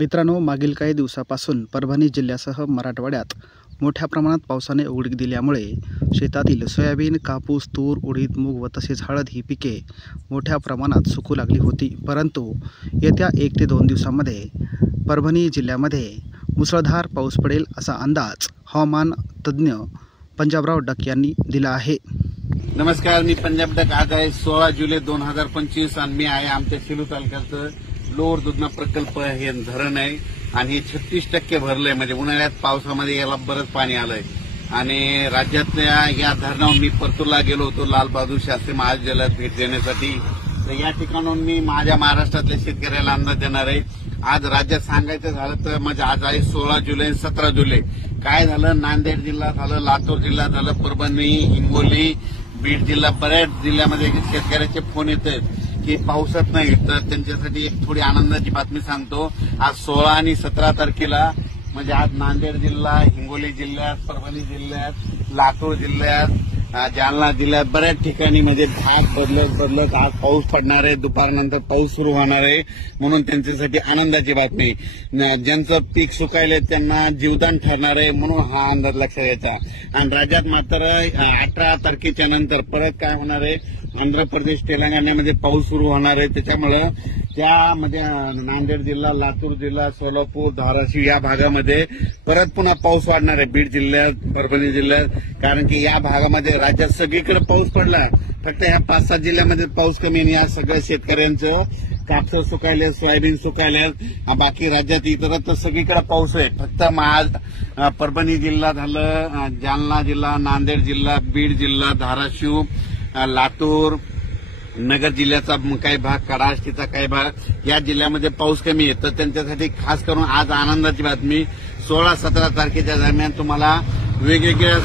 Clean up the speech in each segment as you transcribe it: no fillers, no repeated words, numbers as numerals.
मित्रांनो, मागील काही दिवसापासून परभणी जिल्ह्यासह मराठवाड्यात मोठ्या प्रमाणात पावसाने उघडीक दिल्यामुळे शेतातील सोयाबीन, कापूस, तूर, उडीद, मूग व तसेच हळद ही पिके मोठ्या प्रमाणात सुकू लागली होती। परंतु येत्या 1 ते 2 दिवसांमध्ये परभणी जिल्ह्यामध्ये मुसळधार पाऊस पडेल असा अंदाज हवामान तज्ज्ञ पंजाबराव डक यांनी दिला आहे। नमस्कार, मी पंजाब डक। आज आहे 16 जुलै 2025 आणि मी आहे आमच्या सेलू तालुक्याचं लोअर दुधना प्रकल्प हे धरण आहे आणि हे 36% भरलंय। म्हणजे उन्हाळ्यात पावसामध्ये याला बरंच पाणी आलंय आणि राज्यातल्या या धरणावर मी परतूरला गेलो होतो लाल बहादूर शास्त्री महाविद्यालयात भेट देण्यासाठी। तर या ठिकाणून मी माझ्या महाराष्ट्रातल्या शेतकऱ्याला अंदाज देणार आहे। आज राज्यात सांगायचं झालं तर म्हणजे आज आहे 16 जुलै 17 जुलै काय झालं, नांदेड जिल्हा झालं, लातूर जिल्हा झालं, परभणी, हिंगोली, बीड जिल्हा, बऱ्याच जिल्ह्यामध्ये शेतकऱ्याचे फोन येत आहेत की पावसात नाही। तर त्यांच्यासाठी एक थोडी आनंदाची बातमी सांगतो। आज 16 आणि 17 तारखेला म्हणजे आज नांदेड जिल्हा, हिंगोली जिल्ह्यात, परभणी जिल्ह्यात, लातूर जिल्ह्यात, जालना जिल्ह्यात बऱ्याच ठिकाणी म्हणजे भाग बदलत आज पाऊस पडणार आहे। दुपारनंतर पाऊस सुरू होणार आहे म्हणून त्यांच्यासाठी आनंदाची बातमी। ज्यांचं पीक सुकायले त्यांना जीवदान ठरणार आहे म्हणून हा अंदाज लक्षात घ्यायचा। आणि राज्यात मात्र 18 तारखेच्या नंतर परत काय होणार आहे, आंध्र प्रदेश, तेलंगणामध्ये पाऊस सुरू होणार आहे। त्याच्यामुळे त्यामध्ये नांदेड जिल्हा, लातूर जिल्हा, सोलापूर, धाराशिव या भागामध्ये परत पुन्हा पाऊस वाढणार आहे। बीड जिल्ह्यात, परभणी जिल्ह्यात, कारण की या भागामध्ये राज्यात सगळीकडे पाऊस पडला, फक्त या 5-7 जिल्ह्यामध्ये पाऊस कमी आहे। या सगळ्या शेतकऱ्यांचं कापस सुकायले, सोयाबीन सुकायले, बाकी राज्यात इतरत्र सगळीकडे पाऊस आहे। फक्त परभणी जिल्हा झालं, जालना जिल्हा, नांदेड जिल्हा, बीड जिल्हा, धाराशिव, लातूर, नगर जिल्ह्याचा काही भाग, कडाष्टीचा काही भाग या जिल्ह्यामध्ये पाऊस कमी आहे। तर त्यांच्यासाठी खास करून आज आनंदाची बातमी, 16-17 तारखेच्या दरम्यान तुम्हाला वेगवेगळ्या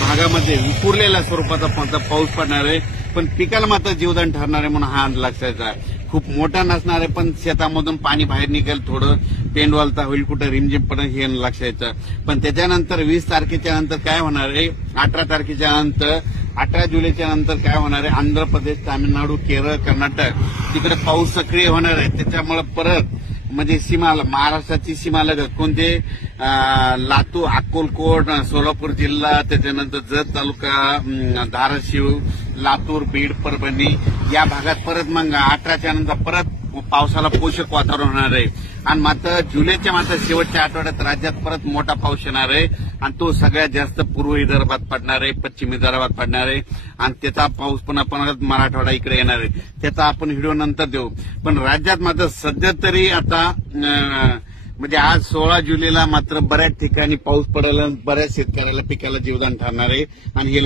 भागामध्ये विखुरलेल्या स्वरूपाचा पाऊस पडणार आहे, पण पिकाला मात्र जीवदान ठरणार आहे म्हणून हा लक्षात आहे। खूप मोठा नसणार आहे पण शेतामधून पाणी बाहेर निघेल, थोडं पेंडवालता होईल, कुठं रिमझिम पण हे लक्षात आहे। पण त्याच्यानंतर 20 तारखेच्या नंतर काय होणार आहे, 18 तारखेच्या नंतर, 18 जुलैच्या नंतर काय होणार आहे, आंध्र प्रदेश, तामिळनाडू, केरळ, कर्नाटक तिकडे पाऊस सक्रिय होणार आहे। त्याच्यामुळे परत म्हणजे सीमाला, महाराष्ट्राची सीमालगत कोणते लातूर, अक्कलकोट, सोलापूर जिल्हा, त्याच्यानंतर जत तालुका, धाराशिव, लातूर, बीड, परभणी या भागात परत मग 18च्या नंतर परत पावसाला पोषक वातावरण होणार आहे। आणि मात्र जुलैच्या मात्र शेवटच्या आठवड्यात राज्यात परत मोठा पाऊस येणार आहे आणि तो सगळ्यात जास्त पूर्व विदर्भात पडणार आहे, पश्चिम विदर्भात पडणार आहे आणि त्याचा पाऊस पुन्हा मराठवाडा इकडे येणार आहे। त्याचा आपण व्हिडिओ नंतर देऊ। पण राज्यात मात्र सध्या तरी आता म्हणजे आज 16 जुलैला मात्र बऱ्याच ठिकाणी पाऊस पडेल, बऱ्याच शेतकऱ्याला पिकाला जीवदान ठरणार आहे आणि हे